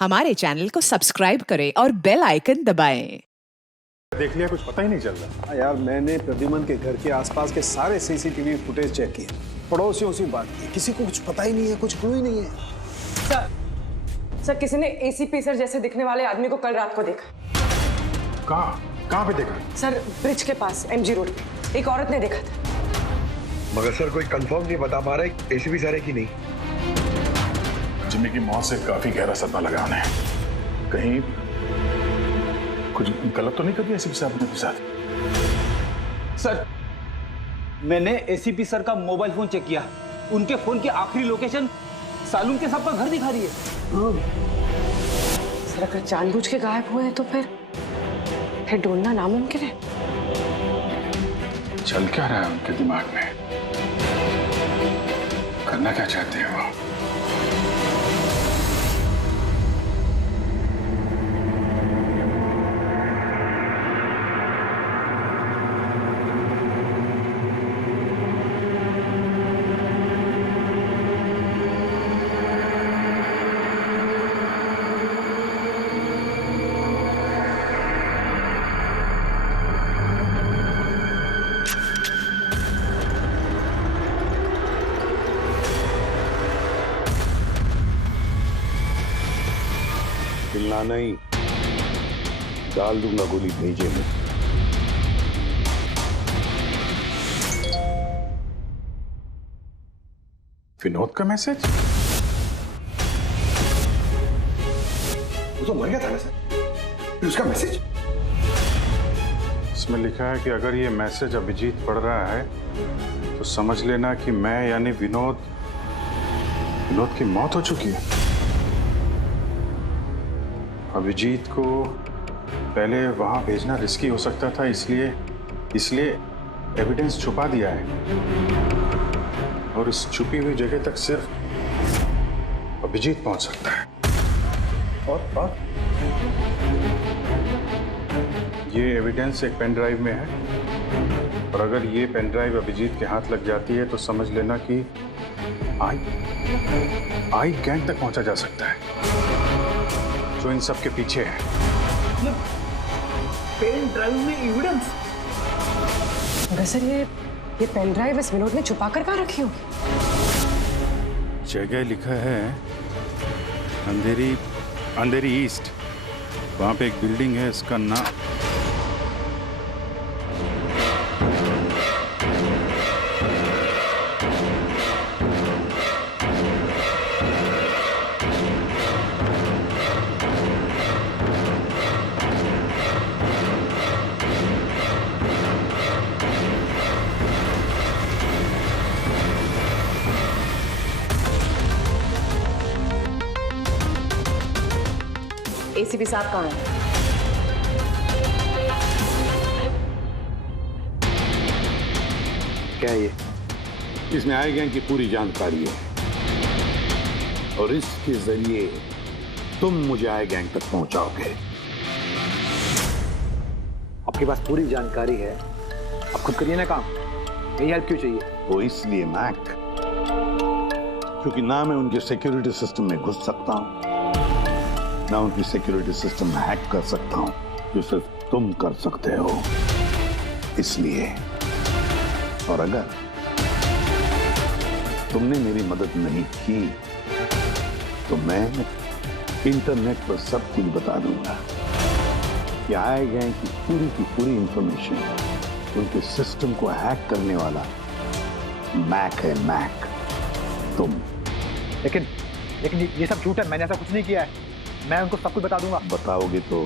हमारे चैनल को सब्सक्राइब करें और बेल आइकन दबाएं। देख लिया, कुछ पता ही नहीं चल रहा। यार मैंने प्रद्युमन के घर के आसपास के सारे सीसीटीवी फुटेज चेक किए, पड़ोसियों से बात की, किसी को कुछ पता ही नहीं है, कुछ क्लू ही नहीं है। सर किसी ने एसीपी सर जैसे दिखने वाले आदमी को कल रात को देखा। कहाँ पे देखा? सर ब्रिज के पास एमजी रोड पे एक औरत ने देखा था। मगर सर कोई कंफर्म नहीं बता पा रहा एसीपी सर है कि नहीं। जिम्मी की मौत से काफी गहरा सदमा लगा उन्हें। कहीं कुछ गलत तो नहीं कर दिया एसीपी साहब ने के साथ? सर मैंने एसीपी सर का मोबाइल फोन चेक किया, उनके फोन की आखिरी लोकेशन सालून के साहब का घर दिखा रही है। सर अगर जानबूझ के गायब हुए हैं तो फिर ढूंढना नामुमकिन है। चल क्या रहा है उनके दिमाग में? करना क्या चाहते हैं वो? मिलना नहीं, डाल दूंगा गोली भेजे में। विनोद का मैसेज? वो तो मर गया था ना सर, फिर उसका मैसेज? इसमें लिखा है कि अगर ये मैसेज अभिजीत पढ़ रहा है तो समझ लेना कि मैं यानी विनोद की मौत हो चुकी है। अभिजीत को पहले वहां भेजना रिस्की हो सकता था, इसलिए एविडेंस छुपा दिया है और इस छुपी हुई जगह तक सिर्फ अभिजीत पहुंच सकता है। और ये एविडेंस एक पेन ड्राइव में है और अगर ये पेन ड्राइव अभिजीत के हाथ लग जाती है तो समझ लेना कि आई गैंग तक पहुंचा जा सकता है जो इन सब के पीछे है। पेन ड्राइव में एविडेंस? मगर सर ये पेन ड्राइव इस विनोद ने छुपा कर कहाँ रखी होगी? जगह लिखा है अंधेरी ईस्ट, वहां पे एक बिल्डिंग है, इसका नाम एसीपी साहब कहाँ हैं? क्या ये? इसमें आई गैंग की पूरी जानकारी है और इसके जरिए तुम मुझे आई गैंग तक पहुंचाओगे। आपके पास पूरी जानकारी है, आप खुद करिए ना काम, यही हेल्प क्यों चाहिए? वो इसलिए मैक, क्योंकि ना मैं उनके सिक्योरिटी सिस्टम में घुस सकता हूं, ना उनकी सिक्योरिटी सिस्टम हैक कर सकता हूं, जो सिर्फ तुम कर सकते हो। इसलिए और अगर तुमने मेरी मदद नहीं की तो मैं इंटरनेट पर सब कुछ बता दूंगा कि आए गए की पूरी इंफॉर्मेशन उनके सिस्टम को हैक करने वाला मैक है, मैक। तुम लेकिन ये सब झूठ है, मैंने ऐसा कुछ नहीं किया है। मैं उनको सब कुछ बता दूंगा। बताओगे तो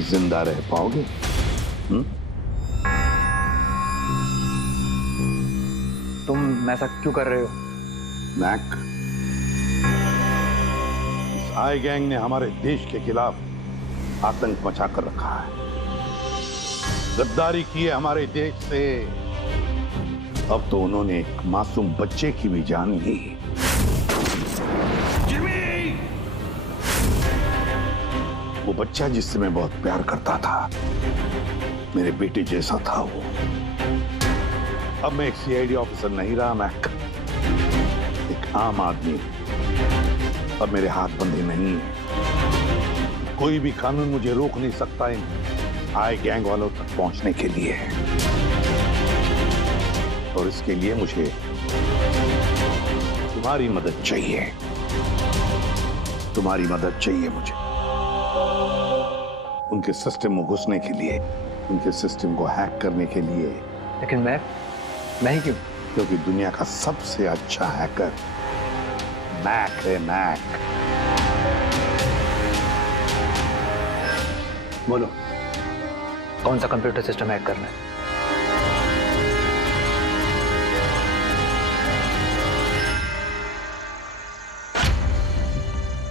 जिंदा रह पाओगे? तुम ऐसा क्यों कर रहे हो? मैक, इस आई गैंग ने हमारे देश के खिलाफ आतंक मचा कर रखा है, गद्दारी की है हमारे देश से। अब तो उन्होंने एक मासूम बच्चे की भी जान ली। वो बच्चा जिससे मैं बहुत प्यार करता था, मेरे बेटे जैसा था वो। अब मैं एक सीआईडी ऑफिसर नहीं रहा मैक, एक आम आदमी। और मेरे हाथ बंधे नहीं हैं। कोई भी कानून मुझे रोक नहीं सकता इन आई गैंग वालों तक पहुंचने के लिए। और इसके लिए मुझे तुम्हारी मदद चाहिए। तुम्हारी मदद चाहिए मुझे उनके सिस्टम में घुसने के लिए, उनके सिस्टम को हैक करने के लिए। लेकिन मैं ही क्यों? क्योंकि दुनिया का सबसे अच्छा हैकर मैक है, मैक। बोलो, कौन सा कंप्यूटर सिस्टम हैक करना है?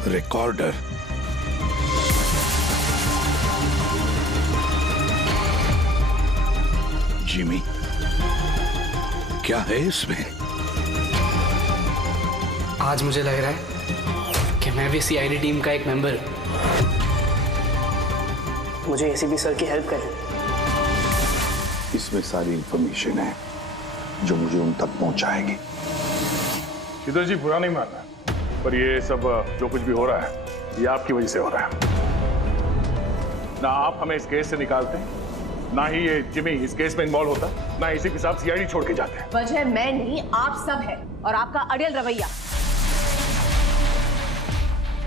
रिकॉर्डर। जिमी, क्या है इसमें? आज मुझे लग रहा है कि मैं भी सीआईडी टीम का एक मेंबर हूं। मुझे एसीपी सर की हेल्प करनी। इसमें सारी इंफॉर्मेशन है जो मुझे उन तक पहुंचाएगी। शीतल जी, बुरा नहीं मानना, पर ये सब जो कुछ भी हो रहा है ये आपकी वजह से हो रहा है। ना आप हमें इस केस से निकालते, ना ही ये जिमी इस केस में इन्वॉल्व होता, ना एसीपी साहब सीआईडी छोड़ के जाते हैं। वजह मैं नहीं, आप सब है, और आपका अड़ियल रवैया।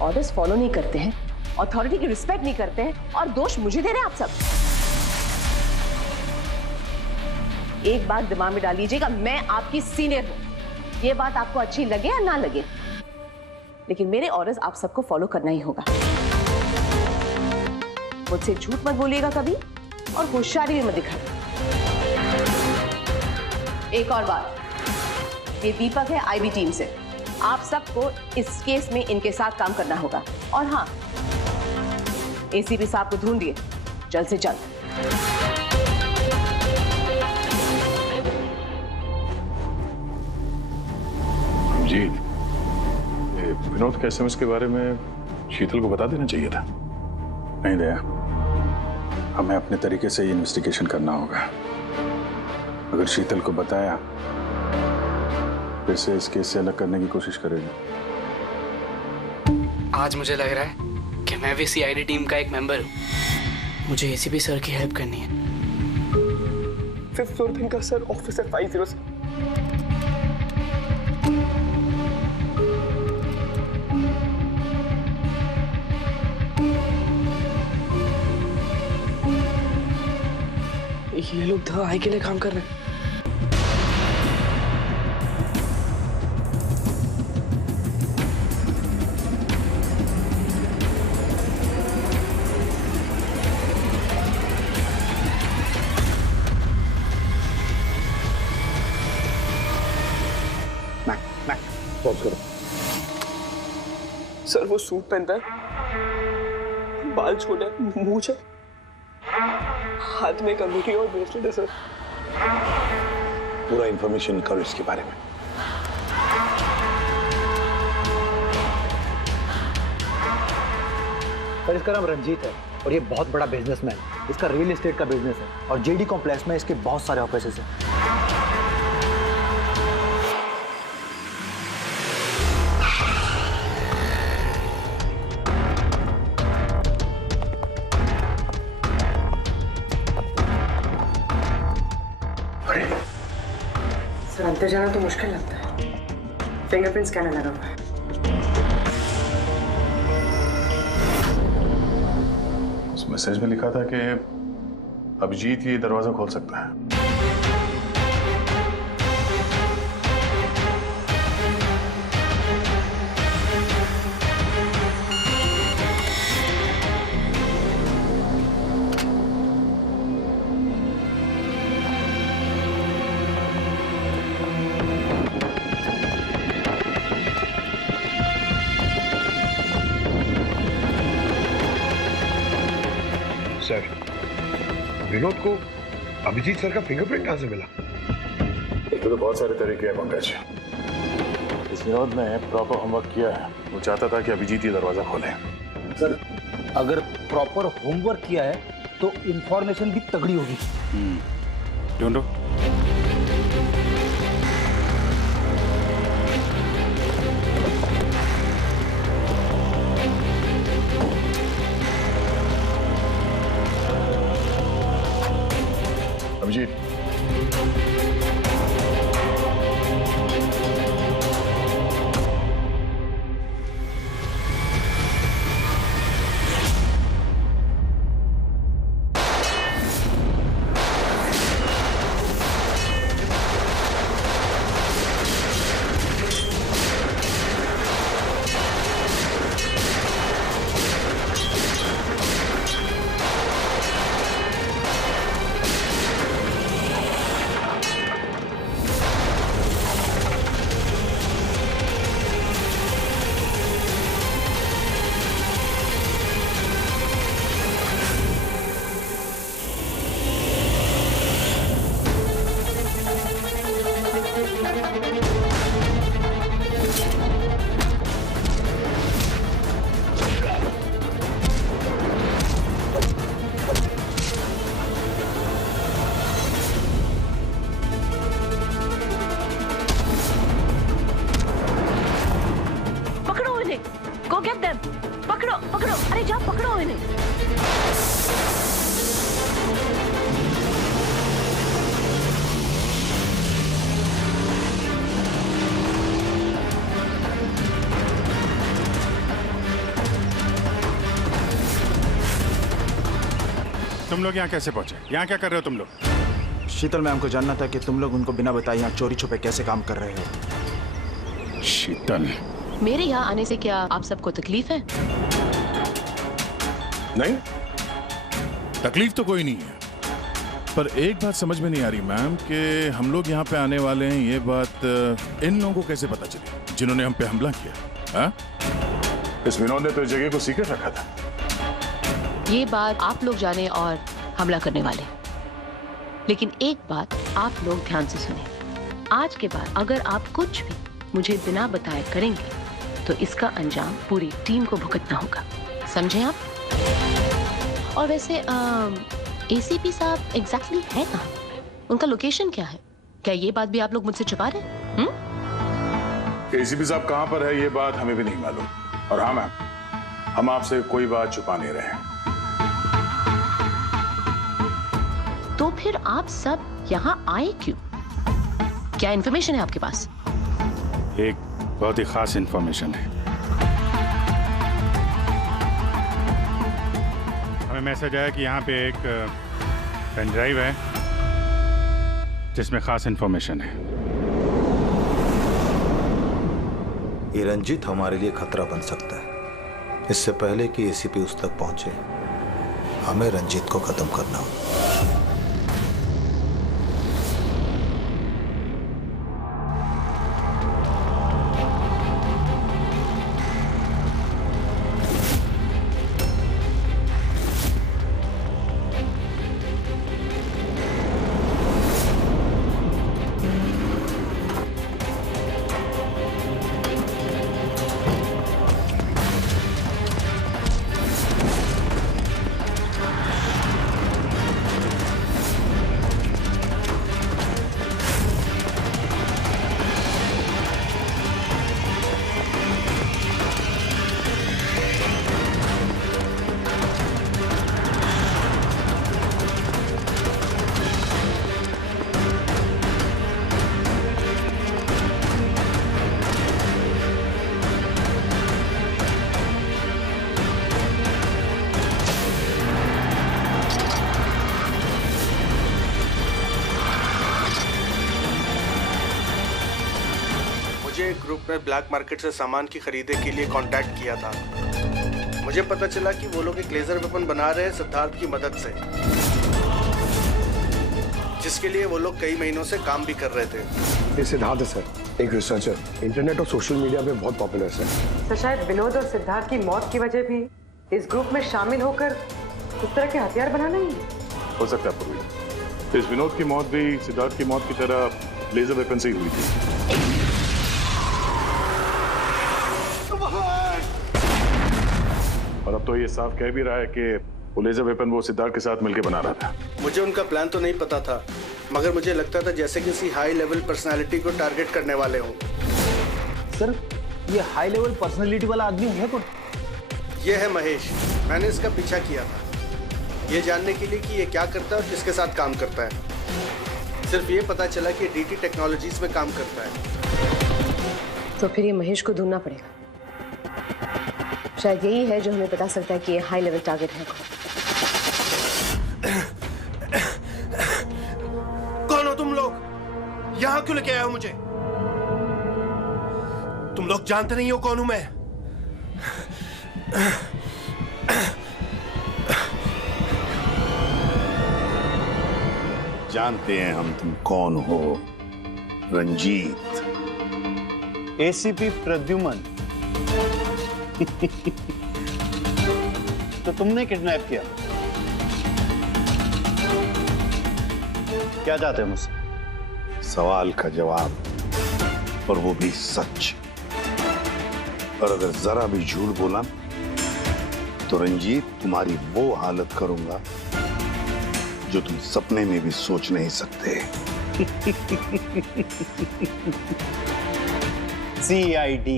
ऑर्डर्स फॉलो नहीं करते हैं, अथॉरिटी की रिस्पेक्ट नहीं करते हैं, और दोष मुझे दे रहे हैं आप सब। एक बात दिमाग में डाल लीजिएगा, मैं आपकी सीनियर हूं। ये बात आपको अच्छी लगे या ना लगे, लेकिन मेरे ऑर्डर्स आप सबको फॉलो करना ही होगा। मुझसे झूठ मत बोलिएगा कभी, और होशियारी भी मत दिखाइए। एक और बात, ये दीपक है आईबी टीम से। आप सबको इस केस में इनके साथ काम करना होगा। और हाँ, एसीपी साहब को ढूंढिए जल्द से जल्द। जीत, ये विनोद के एसएमएस के बारे में शीतल को बता देना चाहिए था। नहीं दया, हमें अपने तरीके से ये इन्वेस्टिगेशन करना होगा। अगर शीतल को बताया, फिर से इस केस से अलग करने की कोशिश करेगी। आज मुझे लग रहा है कि मैं भी सीआईडी टीम का एक मेंबर हूं। मुझे एसीपी सर की हेल्प करनी है। 5th फ्लोर पे इनका सर, ऑफिस है 507। ये लोग द आई के लिए काम कर रहे हैं। सर वो सूट पहनता है, बाल छोटे, मूंछ है, हाथ में एक अंगूठी और ब्रेसलेट है सर। पूरा इंफॉर्मेशन करो इसके बारे में। सर इसका नाम रंजीत है और ये बहुत बड़ा बिजनेसमैन। इसका रियल एस्टेट का बिजनेस है और जेडी कॉम्प्लेक्स में इसके बहुत सारे ऑफिसेज हैं। सर अंदर जाना तो मुश्किल लगता है। फिंगरप्रिंट स्कैनर लगा हुआ है। उस मैसेज में लिखा था कि अभिजीत ये दरवाजा खोल सकता है। सर, विनोद को अभिजीत सर का फिंगरप्रिंट कहां से मिला? एक तो बहुत सारे तरीके हैं पंकज। इस विनोद ने प्रॉपर होमवर्क किया है। वो चाहता था कि अभिजीत ये दरवाजा खोले। सर अगर प्रॉपर होमवर्क किया है तो इंफॉर्मेशन भी तगड़ी होगी। ढूंढो। Abhijit, Go get them. पकड़ो, पकड़ो, अरे जाओ पकड़ो इन्हें। तुम लोग यहाँ कैसे पहुंचे? यहाँ क्या कर रहे हो तुम लोग? शीतल मैम को जानना था कि तुम लोग उनको बिना बताए यहाँ चोरी छुपे कैसे काम कर रहे हो। शीतल, मेरे यहाँ आने से क्या आप सबको तकलीफ है? नहीं, तकलीफ तो कोई नहीं है, पर एक बात समझ में नहीं आ रही मैम कि हम लोग यहाँ पे आने वाले हैं, ये बात इन लोगों को कैसे पता चली जिन्होंने हम पे हमला किया? हाँ? इस विनोद ने तो इस जगह को सीक्रेट रखा था। ये बात आप लोग जाने और हमला करने वाले, लेकिन एक बात आप लोग ध्यान से सुने। आज के बाद अगर आप कुछ भी मुझे बिना बताए करेंगे तो इसका अंजाम पूरी टीम को भुगतना होगा, समझे आप? और वैसे एसीपी साहब एग्जैक्टली है कहाँ? उनका लोकेशन क्या है? क्या ये बात भी आप लोग मुझसे छुपा रहे हैं? एसीपी साहब कहां पर है ये बात हमें भी नहीं मालूम। और हाँ मैम, हम आपसे कोई बात छुपा नहीं रहे हैं। तो फिर आप सब यहाँ आए क्यों? क्या इन्फॉर्मेशन है आपके पास? एक बहुत ही खास इंफॉर्मेशन है। हमें मैसेज आया कि यहाँ पे एक पेन ड्राइव है जिसमें खास इंफॉर्मेशन है। ये रंजीत हमारे लिए खतरा बन सकता है। इससे पहले कि एसीपी उस तक पहुंचे, हमें रंजीत को खत्म करना होगा। ग्रुप ने ब्लैक मार्केट से सामान की खरीदे के लिए कांटेक्ट किया था। मुझे पता चला कि वो लोग एक लेजर वेपन बना रहे हैं सिद्धार्थ की मदद से, जिसके लिए वो लोग कई महीनों से काम भी कर रहे थे। ये सिद्धार्थ है सर, एक रिसर्चर, इंटरनेट और सोशल मीडिया पे बहुत पॉपुलर है सर। शायद विनोद और सिद्धार्थ की मौत की वजह भी इस ग्रुप में शामिल होकर इस तरह के हथियार बनाना ही हो सकता है पूर्वी। इस विनोद की मौत भी सिद्धार्थ की मौत की तरह लेजर वेपन से ही हुई थी। और अब तो ये साफ कह भी रहा है कि वो लेजर वेपन वो सिद्धार्थ के साथ मिलकर बना रहा था। मुझे उनका प्लान तो नहीं पता था, मगर मुझे लगता था जैसे किसी हाई लेवल पर्सनालिटी को टारगेट करने वाले हों। सर, ये हाई लेवल पर्सनालिटी वाला आदमी है कौन? ये है महेश। मैंने इसका पीछा किया था, ये जानने के लिए कि ये क्या करता है और किसके साथ काम करता है। सिर्फ ये पता चला कि डीटी टेक्नोलॉजीज में काम करता है। तो फिर ये महेश को ढूंढना पड़ेगा। शायद यही है जो हमें बता सकता है कि ये हाई लेवल टारगेट है। कौन हो तुम लोग? यहां क्यों लेके आए हो मुझे? तुम लोग जानते नहीं हो कौन हूं मैं? जानते हैं हम तुम कौन हो, रंजीत। एसीपी प्रद्युमन। तो तुमने किडनैप किया? क्या चाहते हो मुझसे? सवाल का जवाब, और वो भी सच। और अगर जरा भी झूठ बोला तो रंजीत तुम्हारी वो हालत करूंगा जो तुम सपने में भी सोच नहीं सकते। CID।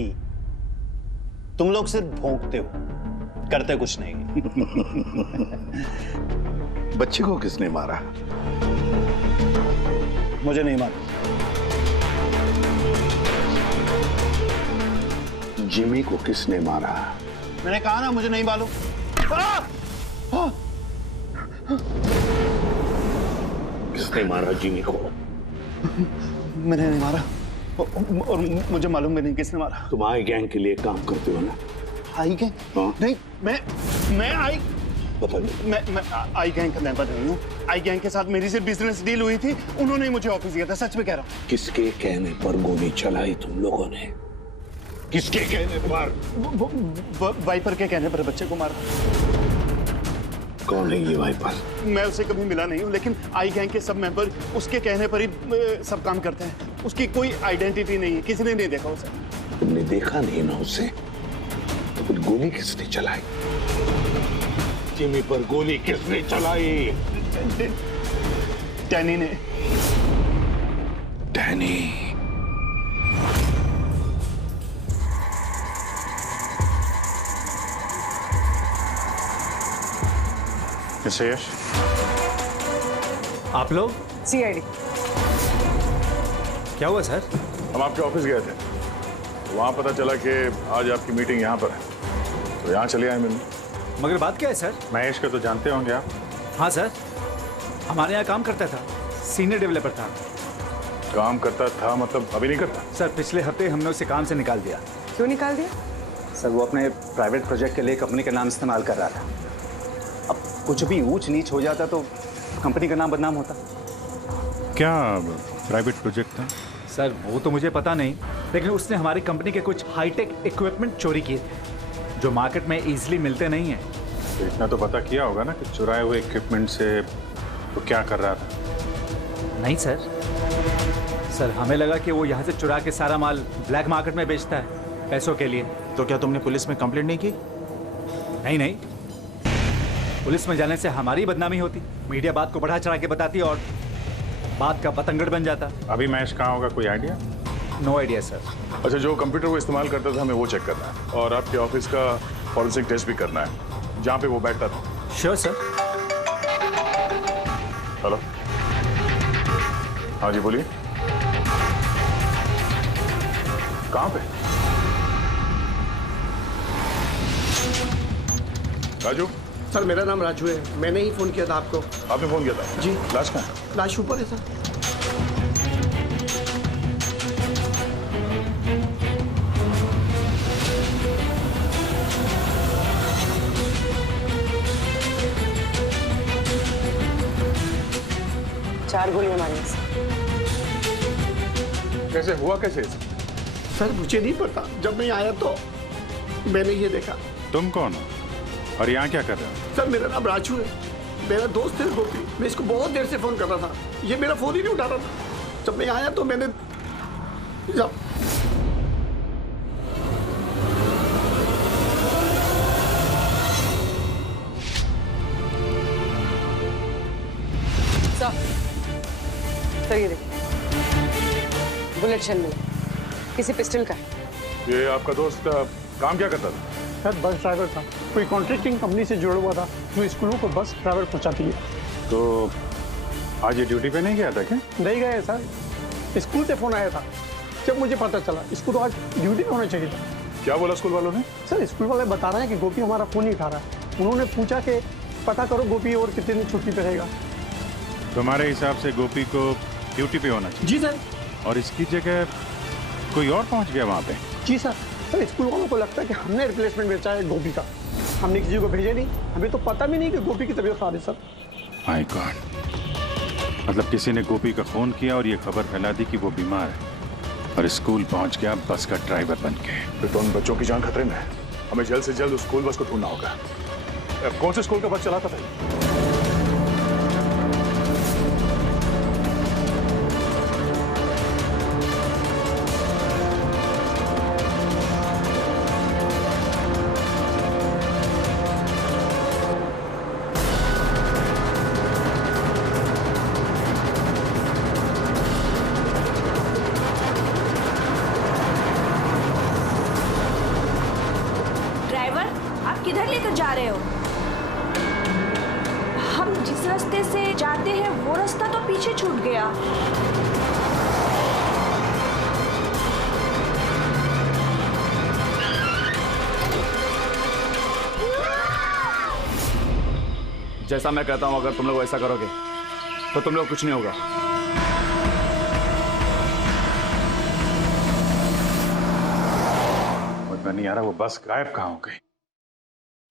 तुम लोग सिर्फ भौंकते हो, करते कुछ नहीं। बच्चे को किसने मारा? मुझे नहीं मालूम। जिमी को किसने मारा? मैंने कहा ना मुझे नहीं मालूम। किसने मारा जिमी को? मैंने नहीं मारा, और मुझे मालूम भी नहीं किसने मारा। तुम आई गैंग के लिए काम करते हो ना? आई गैंग? हाँ? नहीं, मैं आई पता नहीं। मैं आई गैंग का मेंबर नहीं हूँ। आई गैंग के साथ मेरी सिर्फ बिजनेस डील हुई थी, उन्होंने मुझे ऑफिस दिया था। सच में कह रहा हूँ। किसके कहने पर गोली चलाई तुम लोगों ने? किसके कहने पर? वाइपर के कहने पर बच्चे को मारा। कौन है ये वाइपर? मैं उसे कभी मिला नहीं हूँ, लेकिन आई गैंग के सब मेंबर उसके कहने पर ही सब काम करते हैं। उसकी कोई आइडेंटिटी नहीं है, किसी ने नहीं देखा उसे। तुमने देखा नहीं ना उसे, तो फिर गोली किसने चलाई? जिमी पर गोली किसने चलाई? डैनी ने। डैनी? मिस्टर यश, आप लोग? CID। क्या हुआ सर? हम आपके ऑफिस गए थे, तो वहां पता चला कि आज आपकी मीटिंग यहाँ पर है, तो यहाँ चले आए मिलने। मगर बात क्या है सर? महेश को तो जानते होंगे आप? हाँ सर, हमारे यहाँ काम करता था, सीनियर डेवलपर था। काम करता था मतलब अभी नहीं करता? सर पिछले हफ्ते हमने उसे काम से निकाल दिया। क्यों निकाल दिया? सर वो अपने प्राइवेट प्रोजेक्ट के लिए कंपनी का नाम इस्तेमाल कर रहा था। अब कुछ भी ऊंच नीच हो जाता तो कंपनी का नाम बदनाम होता। क्या प्राइवेट प्रोजेक्ट था? सर वो तो मुझे पता नहीं, लेकिन उसने हमारी कंपनी के कुछ हाईटेक इक्विपमेंट चोरी किए थे जो मार्केट में इजीली मिलते नहीं हैं। तो इतना तो पता किया होगा ना कि चुराए हुए इक्विपमेंट से तो क्या कर रहा था? नहीं सर, हमें लगा कि वो यहाँ से चुरा के सारा माल ब्लैक मार्केट में बेचता है पैसों के लिए। तो क्या तुमने पुलिस में कंप्लेंट नहीं की? नहीं, पुलिस में जाने से हमारी बदनामी होती, मीडिया बात को बढ़ा चढ़ा के बताती और बात का पतंगड़ बन जाता। अभी महेश कहाँ होगा, कोई आइडिया? No idea sir. अच्छा, जो कंप्यूटर वो इस्तेमाल करता था हमें वो चेक करना है, और आपके ऑफिस का फॉरेंसिक टेस्ट भी करना है जहाँ पे वो बैठता था। Sure sir. हेलो, हाँ जी बोलिए। कहाँ पे? राजू? सर मेरा नाम राजू है, मैंने ही फोन किया था आपको। आपने फोन किया था? जी। लाश कहाँ है? लाश ऊपर है सर। चार गोलियां मारी। कैसे हुआ, कैसे? सर मुझे नहीं पता, जब मैं आया तो मैंने ये देखा। तुम कौन हो और यहाँ क्या कर रहे हो? सर मेरा नाम राजू है, मेरा दोस्त है गोपी। मैं इसको बहुत देर से फोन कर रहा था, ये मेरा फोन ही नहीं उठा रहा था। जब मैं आया तो मैंने सर ये देखिए, बुलेट शेल मिला, किसी पिस्टल का है। ये आपका दोस्त काम क्या करता था? सर बस ड्राइवर था, कोई कॉन्ट्रैक्टिंग कंपनी से जुड़ा हुआ था जो स्कूलों को बस ड्राइवर पहुंचाती है। तो आज ये ड्यूटी पे नहीं गया था क्या? नहीं गए सर, स्कूल से फोन आया था। जब मुझे पता चला इसको तो आज ड्यूटी पे होना चाहिए था। क्या बोला स्कूल वालों ने? सर स्कूल वाले बता रहे हैं कि गोपी हमारा फोन नहीं उठा रहा है। उन्होंने पूछा कि पता करो गोपी और कितने दिन छुट्टी पे रहेगा। तुम्हारे हिसाब से गोपी को ड्यूटी पे होना चाहिए? जी सर। और इसकी जगह कोई और पहुंच गया वहां पे? जी सर। सर स्कूल वालों को लगता है कि हमने रिप्लेसमेंट बेचा है गोपी का। हमने किसी को भेजा नहीं, हमें तो पता भी नहीं कि गोपी की तबीयत खराब है सर। माय गॉड, मतलब किसी ने गोपी का फोन किया और ये खबर फैला दी कि वो बीमार है और स्कूल पहुंच गया बस का ड्राइवर बन के। फिर तो उन बच्चों की जान खतरे में है। हमें जल्द से जल्द उस स्कूल बस को ढूंढना होगा। कौन से स्कूल का बस चलाता था? किधर लेकर जा रहे हो? हम जिस रास्ते से जाते हैं वो रास्ता तो पीछे छूट गया। जैसा मैं कहता हूं अगर तुम लोग ऐसा करोगे तो तुम लोग कुछ नहीं होगा। मुझे नहीं आ रहा वो बस गायब कहाँ हो गई।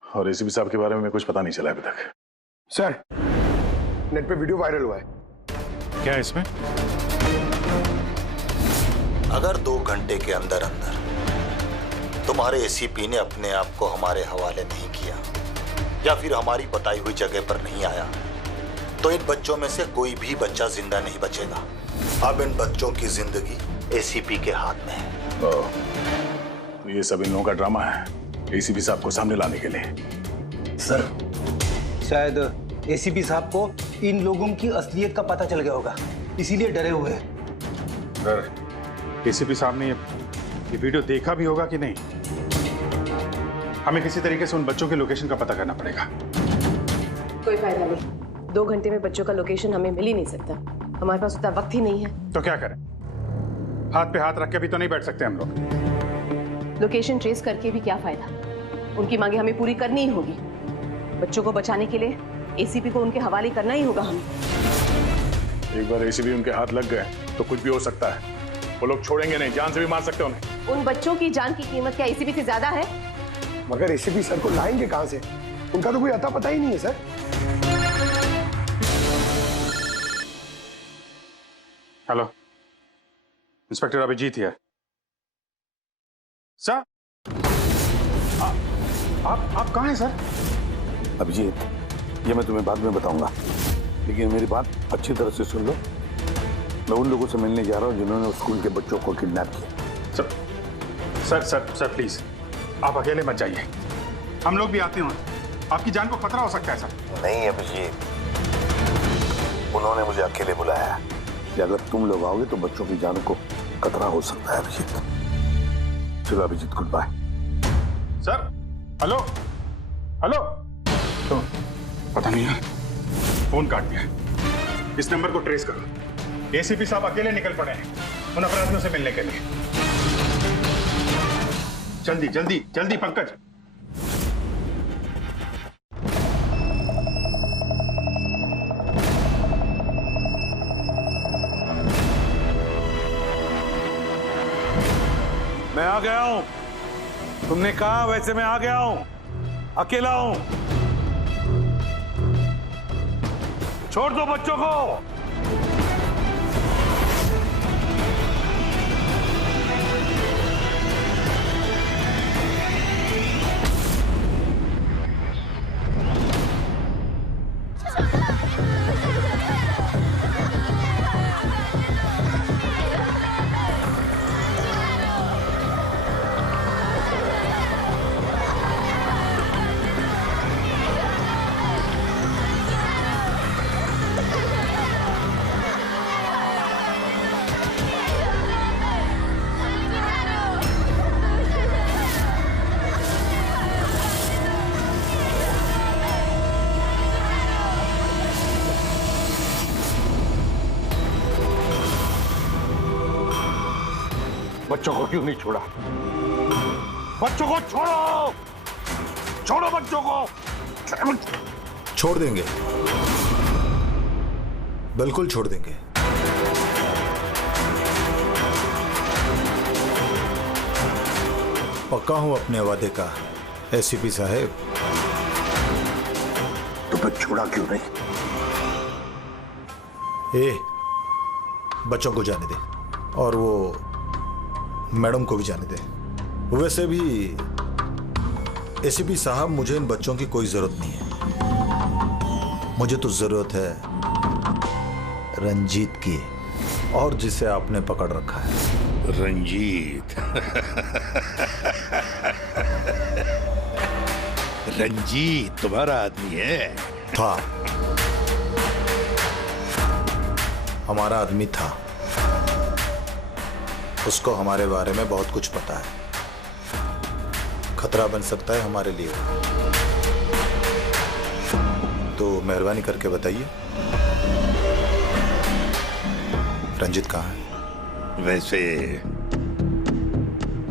और एसीपी साहब के बारे में कुछ पता नहीं चला अभी तक। सर नेट पे वीडियो वायरल हुआ है। क्या है इसमें? अगर 2 घंटे के अंदर अंदर तुम्हारे एसीपी ने अपने आप को हमारे हवाले नहीं किया या फिर हमारी बताई हुई जगह पर नहीं आया तो इन बच्चों में से कोई भी बच्चा जिंदा नहीं बचेगा। अब इन बच्चों की जिंदगी एसीपी के हाथ में है। तो ये सब इन लोगों का ड्रामा है एसीपी साहब को सामने लाने के लिए। सर शायद एसीपी साहब को इन लोगों की असलियत का पता चल गया होगा, इसीलिए डरे हुए हैं। सर एसीपी साहब ने ये वीडियो देखा भी होगा कि नहीं? हमें किसी तरीके से उन बच्चों के लोकेशन का पता करना पड़ेगा। कोई फायदा नहीं, 2 घंटे में बच्चों का लोकेशन हमें मिल ही नहीं सकता। हमारे पास उतना वक्त ही नहीं है। तो क्या करें? हाथ पे हाथ रख के भी तो नहीं बैठ सकते हम लोग। लोकेशन ट्रेस करके भी क्या फायदा? उनकी मांगे हमें पूरी करनी ही होगी। बच्चों को बचाने के लिए एसीपी को उनके हवाले करना ही होगा हमें। एक बार एसीपी उनके हाथ लग गए तो कुछ भी हो सकता है। वो लोग छोड़ेंगे नहीं, जान से भी मार सकते उन्हें। उन बच्चों की जान की कीमत क्या एसीपी से ज्यादा है? मगर एसीपी सर को लाएंगे कहां से? उनका तो कोई अता पता ही नहीं है सर। हेलो, इंस्पेक्टर अभिजीत है। सर आप कहाँ हैं सर? अभिजीत, ये मैं तुम्हें बाद में बताऊंगा, लेकिन मेरी बात अच्छी तरह से सुन लो। मैं उन लोगों से मिलने जा रहा हूँ जिन्होंने उस स्कूल के बच्चों को किडनैप किया। सर प्लीज आप अकेले मत जाइए, हम लोग भी आते हैं। आपकी जान को खतरा हो सकता है सर। नहीं अभिजीत, उन्होंने मुझे अकेले बुलाया है कि अगर तुम लोग आओगे तो बच्चों की जान को खतरा हो सकता है। अभिजीत चलो Abhijit, good bye. Sir hello hello, तो पता नहीं यार, फोन काट दिया। इस नंबर को ट्रेस करो। एसीपी साहब अकेले निकल पड़े हैं उन अपराधियों से मिलने के लिए। जल्दी जल्दी जल्दी पंकज। मैं आ गया हूं। तुमने कहा वैसे मैं आ गया हूं, अकेला हूं। छोड़ दो बच्चों को। बच्चों को क्यों नहीं छोड़ा? बच्चों को छोड़ो, छोड़ो बच्चों को। छोड़ देंगे, बिल्कुल छोड़ देंगे। पक्का हूं अपने वादे का एसीपी साहब। तो फिर छोड़ा क्यों नहीं? बच्चों को जाने दे और वो मैडम को भी जाने दे। वैसे भी एसीपी साहब, मुझे इन बच्चों की कोई जरूरत नहीं है। मुझे तो जरूरत है रंजीत की, और जिसे आपने पकड़ रखा है। रंजीत? रंजीत तुम्हारा आदमी है? था, हमारा आदमी था। उसको हमारे बारे में बहुत कुछ पता है। खतरा बन सकता है हमारे लिए, तो मेहरबानी करके बताइए रंजीत कहाँ है? वैसे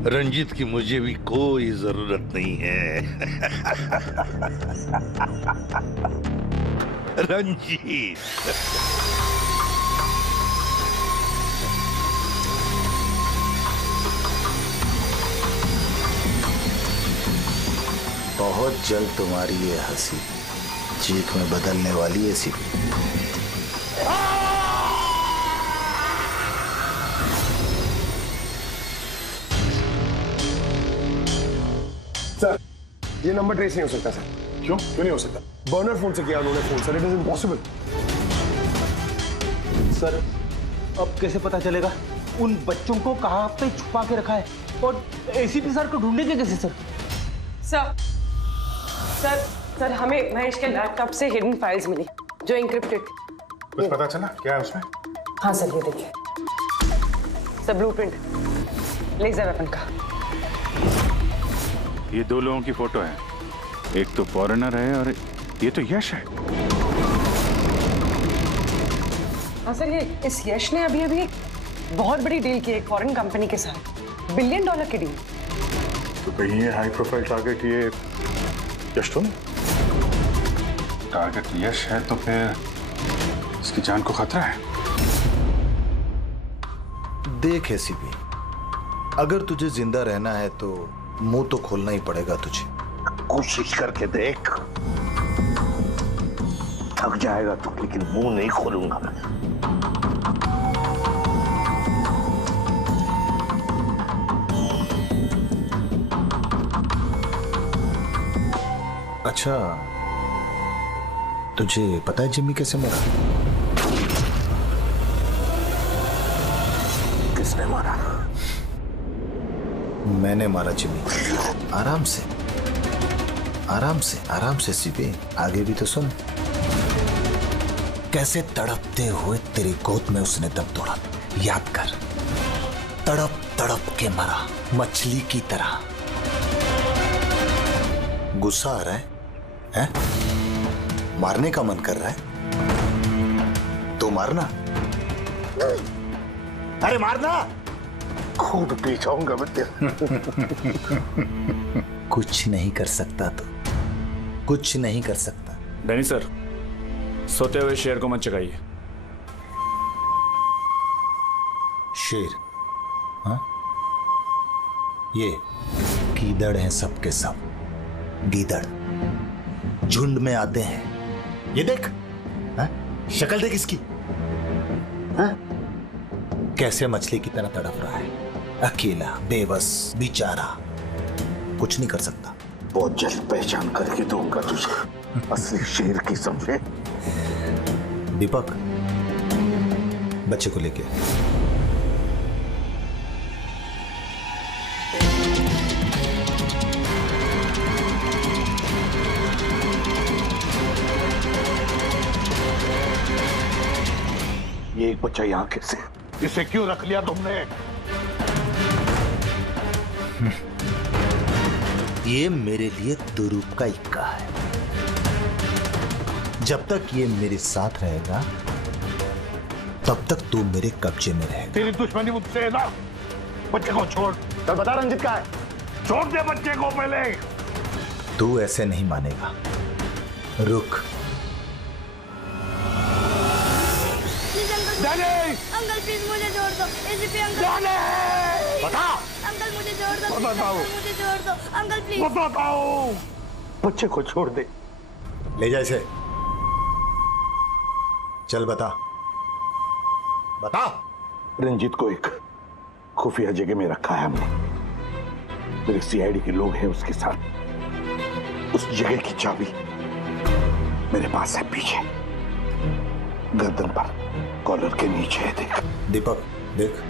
रंजीत की मुझे भी कोई जरूरत नहीं है। रंजीत बहुत जल्द तुम्हारी ये हंसी चीख में बदलने वाली है सीपी। सर, ये नंबर ट्रेस नहीं हो सकता सर। क्यों नहीं हो सकता? बर्नर फोन से किया उन्होंने phone sir, it is impossible. Sir, अब कैसे पता चलेगा उन बच्चों को कहाँ पे छुपा के रखा है? और एसीपी सर को ढूंढेंगे कैसे सर? सर हमें महेश के लैपटॉप से हिडन फाइल्स मिली जो इंक्रिप्टेड। कुछ पता चला क्या है उसमें? हाँ सर, ये देखिए सर, ब्लूप्रिंट लेजर वेपन का। ये दो लोगों की फोटो है, एक तो फॉरेनर है और ये तो यश है। हाँ सर, ये इस यश ने अभी बहुत बड़ी डील की एक फॉरेन कंपनी के साथ, $1 बिलियन की डील। तो कहीं ये हाई प्रोफाइल टारगेट ये यश तो नहीं? टारगेट यश है तो फिर इसकी जान को खतरा है। देख एसीपी, अगर तुझे जिंदा रहना है तो मुंह तो खोलना ही पड़ेगा तुझे। कोशिश करके देख। थक जाएगा तो, लेकिन मुंह नहीं खोलूंगा मैं। अच्छा, तुझे पता है जिम्मी कैसे मरा? किसने मारा? मैंने मारा जिम्मी। आराम से आराम से आराम से सीपी, आगे भी तो सुन। कैसे तड़पते हुए तेरी गोद में उसने दम तोड़ा, याद कर। तड़प तड़प के मरा, मछली की तरह। गुस्सा आ रहा है? मारने का मन कर रहा है तो मारना। अरे मारना। खून पी जाऊंगा मैं तेरा। कुछ नहीं कर सकता तो, कुछ नहीं कर सकता। डैनी सर, सोते हुए शेर को मत चगाइए। शेर? हाँ? ये गीदड़ हैं सबके सब। गीदड़ झुंड में आते हैं। ये देख, हा? शक्ल देख इसकी, हा? कैसे मछली की तरह तड़प रहा है, अकेला, बेबस, बेचारा, कुछ नहीं कर सकता। बहुत जल्द पहचान करके दूंगा तुझे असली शेर की, समझे? दीपक, बच्चे को लेके ये एक बच्चा यहाँ कैसे? इसे क्यों रख लिया तुमने? ये मेरे लिए दुरूप का इक्का है। जब तक ये मेरे साथ रहेगा तब तक तू मेरे कब्जे में रहेगा। तेरी दुश्मनी मुझसे है ना, बच्चे को छोड़। चल बता रंजित कहाँ है? छोड़ दे बच्चे को पहले। तू ऐसे नहीं मानेगा, रुक। अंकल प्लीज मुझे छोड़ दो। एसीपी अंकल बता। अंकल मुझे छोड़ दो। बताओ। मुझे छोड़ दो अंकल प्लीज। बताओ। बच्चे को छोड़ दे। ले जा इसे। चल बता। बता। रंजीत को एक खुफिया जगह में रखा है हमने। मेरे सीआईडी के लोग हैं उसके साथ। उस जगह की चाबी मेरे पास है, पीछे गर्दन पर कॉलर के नीचे है। देख दीपक, देख।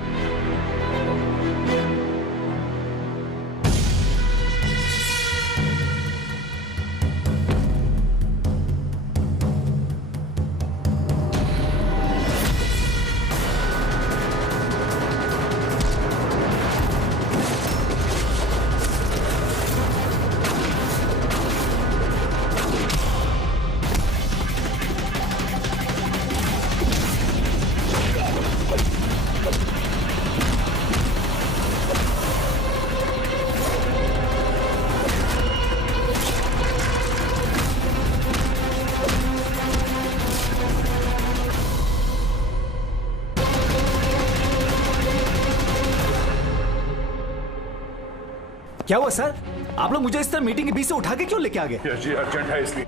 क्या हुआ सर? आप लोग मुझे इस तरह मीटिंग के बीच से उठा के क्यों लेके आ गए? यस जी, अर्जेंट है इसलिए।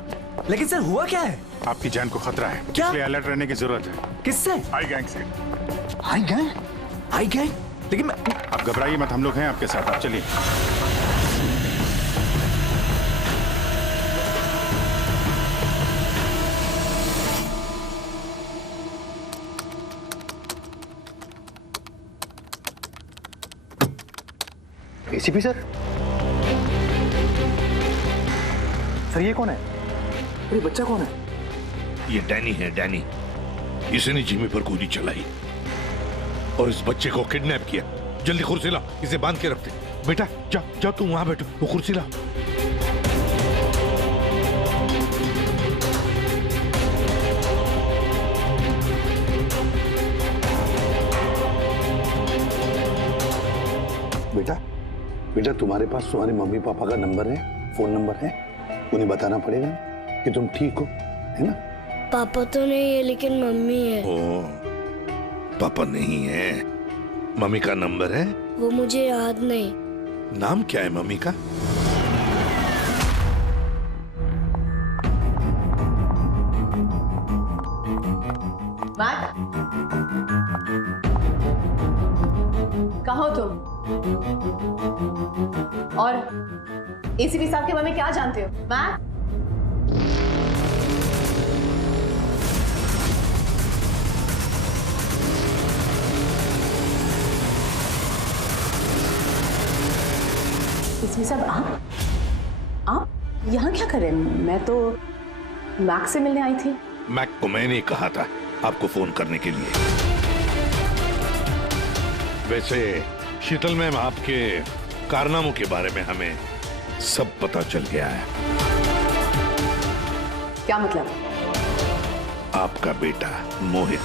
लेकिन सर हुआ क्या है? आपकी जान को खतरा है, क्या? इसलिए अलर्ट रहने की जरूरत है। किससे? आई गैंग से। आई गैंग? आई गैंग? लेकिन मैं... आप घबराइए मत, हम लोग हैं आपके साथ। आप चलिए। ACP sir? सर ये कौन है? अरे बच्चा कौन है? ये डैनी है, डैनी। इसने जिमी पर गोली चलाई और इस बच्चे को किडनैप किया। जल्दी कुर्सी ला, इसे बांध के रखते। बेटा जा जा, तू वहां बैठो, वो कुर्सी ला। बेटा, बेटा तुम्हारे पास तुम्हारे मम्मी पापा का नंबर है, फोन नंबर है? उन्हें बताना पड़ेगा कि तुम ठीक हो, है ना? पापा तो नहीं है लेकिन मम्मी है। ओ, पापा नहीं है, मम्मी का नंबर है? वो मुझे याद नहीं। नाम क्या है मम्मी का? कहाँ हो तुम? और एसीपी साहब के बारे में क्या जानते हो? मैट? एसीपी साहब आप यहाँ क्या कर रहे हैं? मैं तो मैक से मिलने आई थी। मैक को मैंने कहा था आपको फोन करने के लिए। वैसे शीतल मैम, आपके कारनामों के बारे में हमें सब पता चल गया है। क्या मतलब? आपका बेटा मोहित।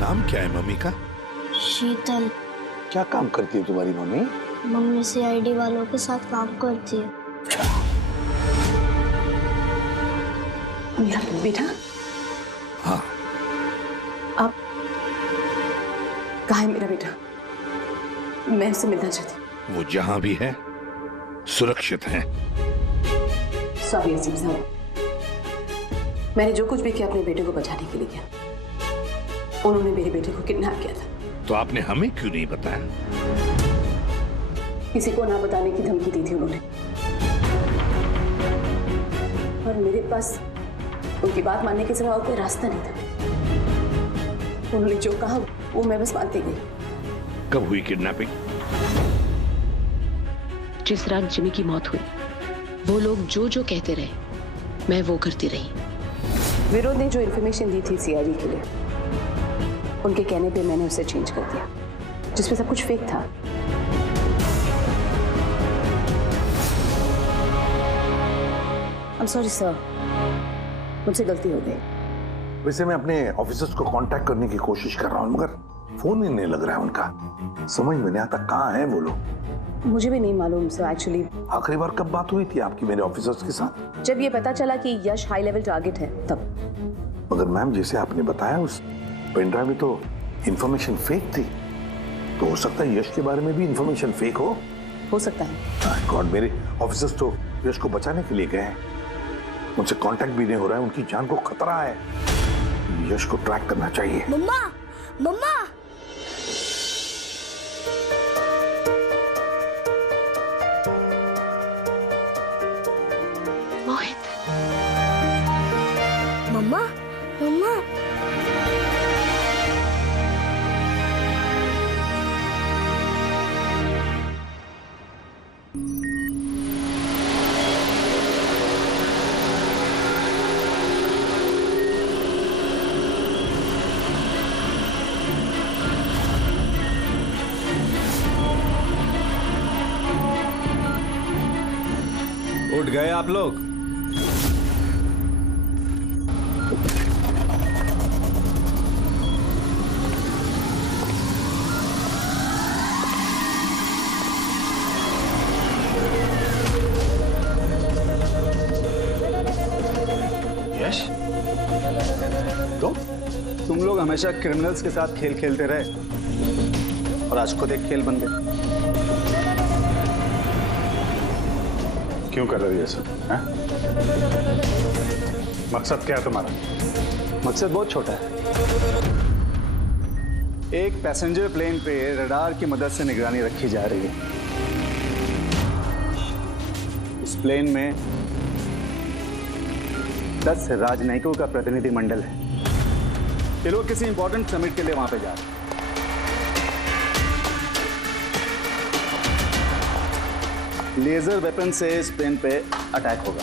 नाम क्या है मम्मी का? शीतल। क्या काम करती है तुम्हारी मम्मी? मम्मी सीआईडी वालों के साथ काम करती है। मेरा बेटा? हाँ। आप कहाँ है मेरा बेटा? मैं उससे मिलना चाहती हूँ। वो जहां भी है सुरक्षित है। सॉरी एसीपी साहब, मैंने जो कुछ भी किया अपने बेटे को बचाने के लिए किया। उन्होंने मेरे बेटे को किडनैप किया था। तो आपने हमें क्यों नहीं बताया? किसी को ना बताने की धमकी दी थी उन्होंने, और मेरे पास उनकी बात मानने के सिवा और कोई रास्ता नहीं था। उन्होंने जो कहा वो मैं बस मानती गई। कब हुई किडनैपिंग? जिस रात जिमी की मौत हुई, वो लोग जो जो कहते रहे मैं वो करती रही। विरोध ने जो इन्फॉर्मेशन दी थी सीआईडी के लिए, उनके कहने पे मैंने उसे चेंज कर दिया, जिसमें सब कुछ फेक था। I'm sorry sir, मुझसे गलती हो गई। वैसे मैं अपने ऑफिसर्स को कांटेक्ट करने की कोशिश कर रहा हूँ, मगर फोन ही नहीं लग रहा है उनका। समझ में नहीं आता कहाँ है वो लोग। मुझे भी नहीं मालूम सर एक्चुअली। आखिरी बार कब बात हुई थी आपकी मेरे ऑफिसर्स के साथ? जब ये पता चला कि यश हाई लेवल टारगेट है तब। मगर मैम जैसे आपने बताया उस पेन ड्राइव में तो इंफॉर्मेशन फेक थी, तो हो सकता है यश के बारे में भी इंफॉर्मेशन फेक हो सकता है। गॉड, मेरे ऑफिसर्स तो यश को बचाने के लिए गए हैं, उनसे कांटेक्ट भी नहीं हो रहा है, उनकी जान को खतरा है। यश को ट्रैक करना चाहिए। मम्मा मम्मा मोहित। मम्मा मम्मा उठ गए आप लोग? यश, तुम लोग हमेशा क्रिमिनल्स के साथ खेल खेलते रहे और आज खुद एक खेल बन गए। क्यों कर रही है सब? मकसद क्या है तुम्हारा? मकसद बहुत छोटा है। एक पैसेंजर प्लेन पे रडार की मदद से निगरानी रखी जा रही है। इस प्लेन में 10 राजनयिकों का प्रतिनिधि मंडल है। ये लोग किसी इंपॉर्टेंट समिट के लिए वहां पे जा रहे हैं। लेजर वेपन से इस प्लेन पे अटैक होगा।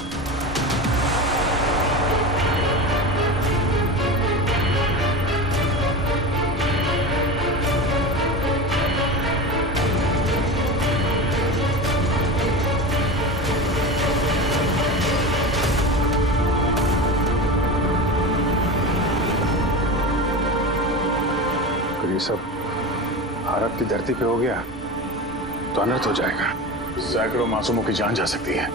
अगर ये सब भारत की धरती पे हो गया तो अनर्थ हो जाएगा, सैकड़ों मासूमों की जान जा सकती है।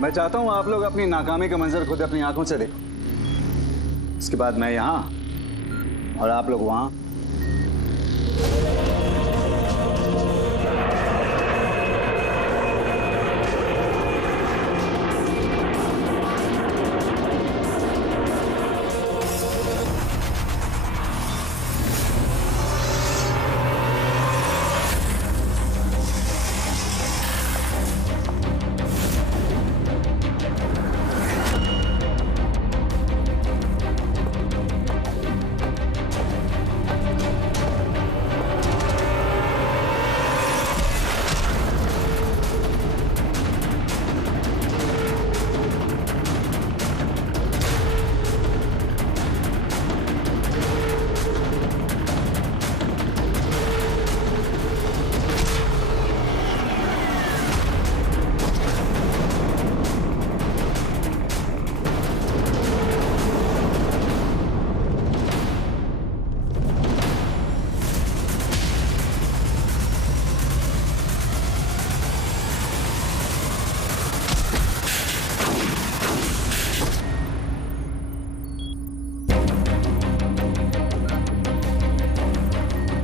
मैं चाहता हूं आप लोग अपनी नाकामी का मंजर खुद अपनी आंखों से देखो। इसके बाद मैं यहां और आप लोग वहां।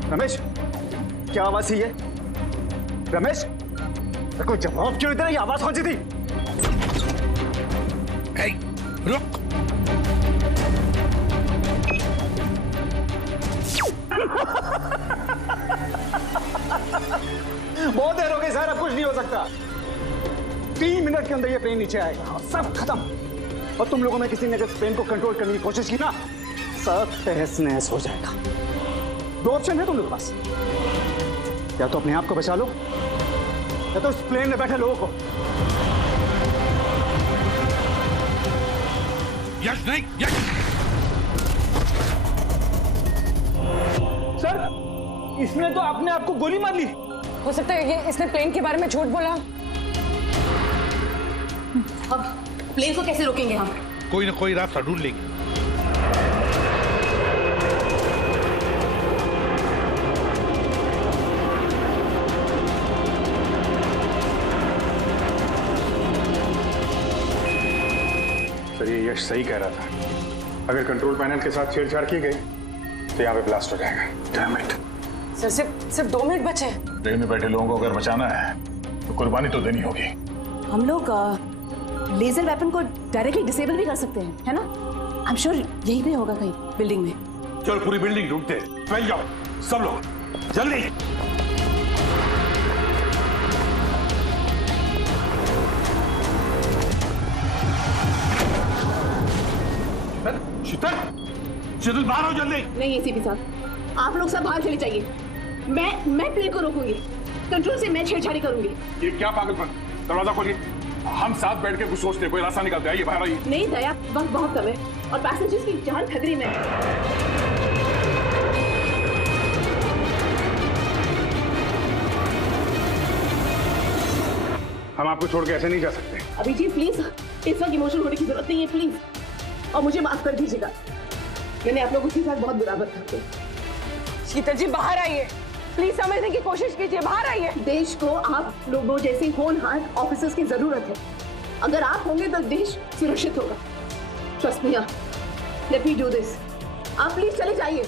रमेश, क्या आवाज थी ये? रमेश, कोई जवाब क्यों इधर? आवाज कौन सी थी? रुक। बहुत देर हो गई सर, अब कुछ नहीं हो सकता। 3 मिनट के अंदर ये प्लेन नीचे आएगा और सब खत्म। और तुम लोगों में किसी ने अगर प्लेन को कंट्रोल करने की कोशिश की ना, सब तहस नहस हो जाएगा। 2 ऑप्शन है तुम लोगों के पास, या तो अपने आप को बचा लो या तो इस प्लेन में बैठे लोगों को। यश नहीं, यश। सर, इसने तो अपने आप को गोली मार ली। हो सकता है ये इसने प्लेन के बारे में झूठ बोला। अब प्लेन को कैसे रोकेंगे हम? कोई ना कोई रास्ता ढूंढ लेंगे। ये यश सही कह रहा था। अगर कंट्रोल पैनल के साथ छेड़छाड़ की गई तो यहाँ पे ब्लास्ट हो जाएगा। Damn it! सर सिर्फ 2 मिनट बचे हैं। ट्रेन में बैठे लोगों को अगर बचाना है तो कुर्बानी तो देनी होगी। हम लोग लेजर वेपन को डायरेक्टली डिसेबल भी कर सकते हैं, है ना? आई एम श्योर यही पे होगा कहीं बिल्डिंग में। चल पूरी बिल्डिंग ढूंढते, फैल जाओ सब लोग, जल्दी। शीतल, शीतल बाहर हो जल्दी। नहीं एसीपी साहब, आप लोग सब बाहर चले जाइए। मैं प्लेन को रोकूंगी, कंट्रोल से मैं छेड़छाड़ी करूंगी। ये क्या पागलपन? दरवाजा खोलिए, हम साथ बैठ के कुछ सोचते हैं, कोई रास्ता निकालते हैं। आइए बाहर आइए। नहीं दया, वक्त बहुत कम है और पैसेंजर्स की जान खतरे में है। हम आपको छोड़ के ऐसे नहीं जा सकते। अभिजीत प्लीज, इस वक्त इमोशनल होने की जरूरत नहीं है प्लीज, और मुझे माफ कर दीजिएगा। मैंने आप लोगों के साथ बहुत बुरा बर्ताव किया। शीतल जी बाहर आइए, प्लीज समझने की कोशिश कीजिए, बाहर आइए। देश को आप लोगों जैसे होनहार ऑफिसर्स की जरूरत है। अगर आप होंगे तो देश सुरक्षित होगा। Trust me, let me do this. आप प्लीज चले जाइए।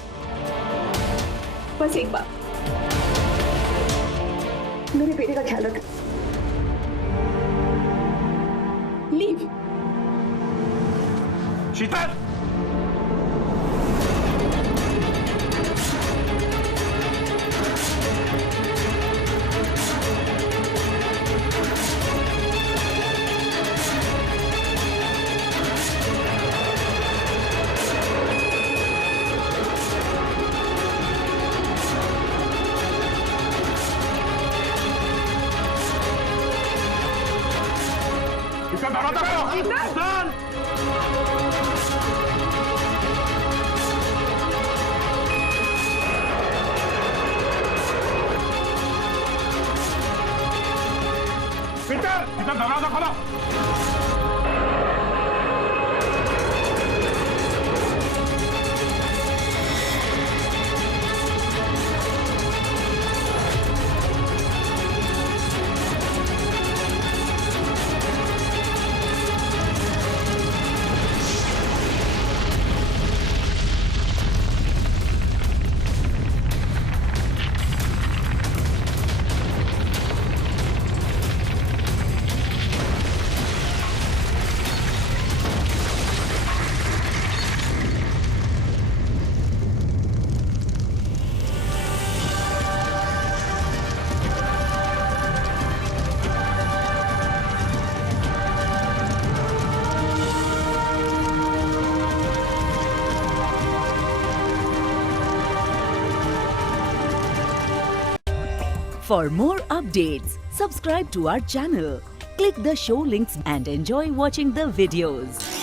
बस एक बार, मेरे बेटे का ख्याल रखें। लीव। शीतल, दरवाजा खोलो। For more updates, subscribe to our channel, click the show links and enjoy watching the videos.